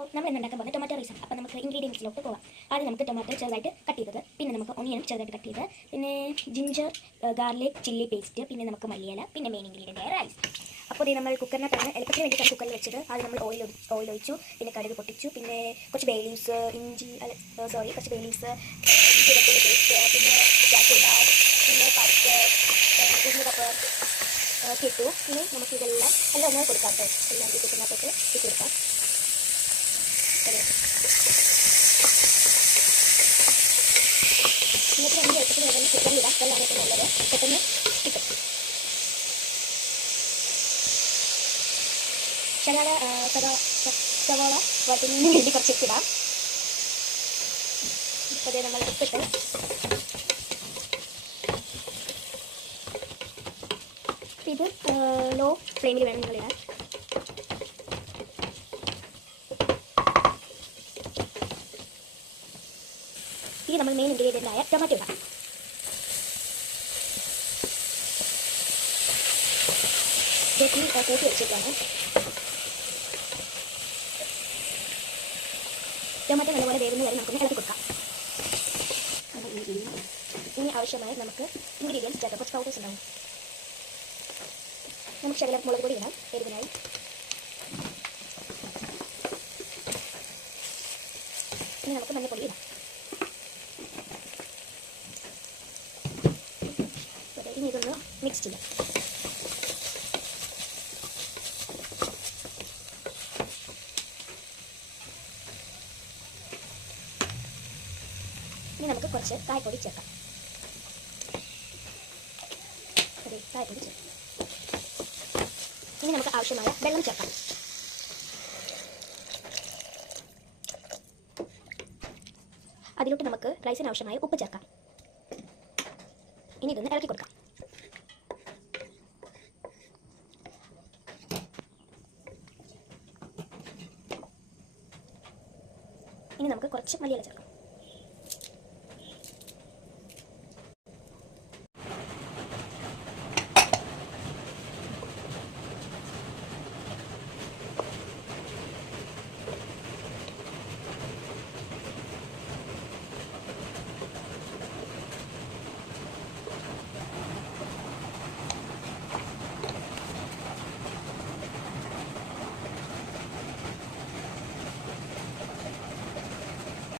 അപ്പോൾ നമ്മൾ ഇന്ന് ഉണ്ടാക്കാൻ പോകുന്നത് ടൊമാറ്റോ റൈസാണ് അപ്പോൾ നമുക്ക് ഇൻഗ്രീഡിയൻസിലോട്ട് പോകാം ആദ്യം നമുക്ക് ടൊമാറ്റോ ചെറുതായിട്ട് കട്ട് ചെയ്തത്. പിന്നെ നമുക്ക് ഒനിയനും ചെറുതായിട്ട് കട്ട് ചെയ്ത് പിന്നെ ജിഞ്ചർ ഗാർലിക് ചില്ലി പേസ്റ്റ് പിന്നെ നമുക്ക് മല്ലിയില. പിന്നെ മെയിൻ ഇൻഗ്രീഡിയന്റ് റൈസ് അപ്പോൾ ഇത് നമ്മൾ കുക്കറിനകത്താണ് എളുപ്പത്തിന് വേണ്ടിയിട്ടാണ് കുക്കറിൽ വെച്ചത്. ആദ്യം നമ്മൾ ഓയിൽ ഓയിൽ ഒഴിച്ചു. പിന്നെ കടുക് പൊട്ടിച്ചു. പിന്നെ കുറച്ച് ബേ ലീവ്സ് ഇഞ്ചി സോറി കുറച്ച് ബേ ലീവ്സ് ചുവപ്പുള്ളി പേസ്റ്റ് പിന്നെ പിന്നെ കിട്ടു ഇനി നമുക്ക് ഇതെല്ലാം എല്ലാം ഒന്ന് കൊടുക്കാം കേട്ടോ. എല്ലാം കിട്ടുന്നതൊക്കെ കൊടുക്കാം. എന്നിട്ട് രണ്ട് പെട്ടെന്ന് വേണ്ടി കുറച്ച് നമ്മൾ ഇത് ലോ ഫ്ലെയിമിൽ വേണം നിങ്ങൾ ഇനി നമ്മൾ മെയിൻ ഇൻഗ്രീഡിയന്റ് ആയ ടൊമാറ്റോ ഇടാം. കൂട്ടി വെച്ചിട്ടാണ് ടൊമാറ്റോ നല്ലപോലെ വേവുന്ന വരെ നമുക്ക് ഇളക്കി കൊടുക്കാം. ഇനി ആവശ്യമായ നമുക്ക് ഇൻഗ്രീഡിയൻസ് ചേർക്കാം കുറച്ച് പൗഡേഴ്സ് ഉണ്ടാവും. നമുക്ക് ശകലം മുളക് പൊടി ഇടാം. എരിവിനായി. ഇനി നമുക്ക് മഞ്ഞപ്പൊടി ഇടാം അതെ, ഇനി ഇതൊന്ന് മിക്സ് ചെയ്യാം. ഇനി നമുക്ക് കുറച്ച് കായ്പൊടി ചേർക്കാം. അതെ കായ്പ്പൊടി ചേർക്കാം. ഇനി നമുക്ക് ആവശ്യമായ വെള്ളം ചേർക്കാം. അതിലോട്ട് നമുക്ക് റൈസിന് ആവശ്യമായ ഉപ്പ് ചേർക്കാം. ഇനി ഇതൊന്ന് ഇളക്കി കൊടുക്കാം. ഇനി നമുക്ക് കുറച്ച് മല്ലിയില ചേർക്കാം.